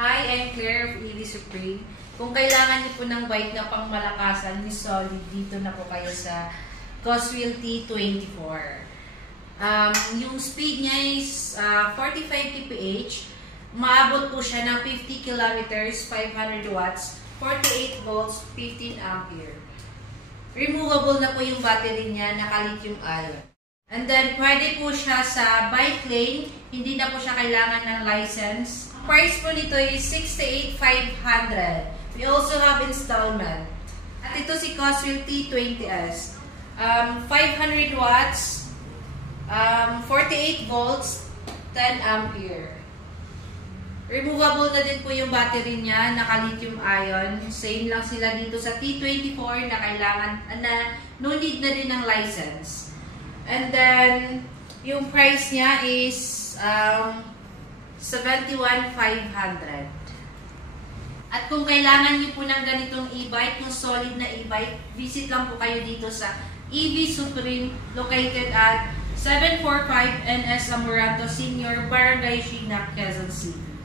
Hi, I'm Claire of EV Supreme. Kung kailangan niyo po ng bike na pangmalakasan, ni solid, dito na po kayo sa Coswheel T24. Yung speed niya is 45 kph. Maabot po siya ng 50 kilometers, 500 watts, 48 volts, 15 ampere. Removable na po yung battery niya, naka-lithium ion. And then, pwede po siya sa bike lane, hindi na po siya kailangan ng license. Price po nito is 68,500. We also have installment. At ito si Coswheel T20S. 500 watts, 48 volts, 10 ampere. Removable na din po yung battery niya, naka-lithium ion. Same lang sila dito sa T24 na kailangan, na no need na din ng license. And then, yung price niya is 71,500. At kung kailangan niyo po ng ganitong e-bike, yung solid na e-bike, visit lang po kayo dito sa EV Supreme, located at 745 NS Amoranto Senior, Barangay Shinac, Quezon City.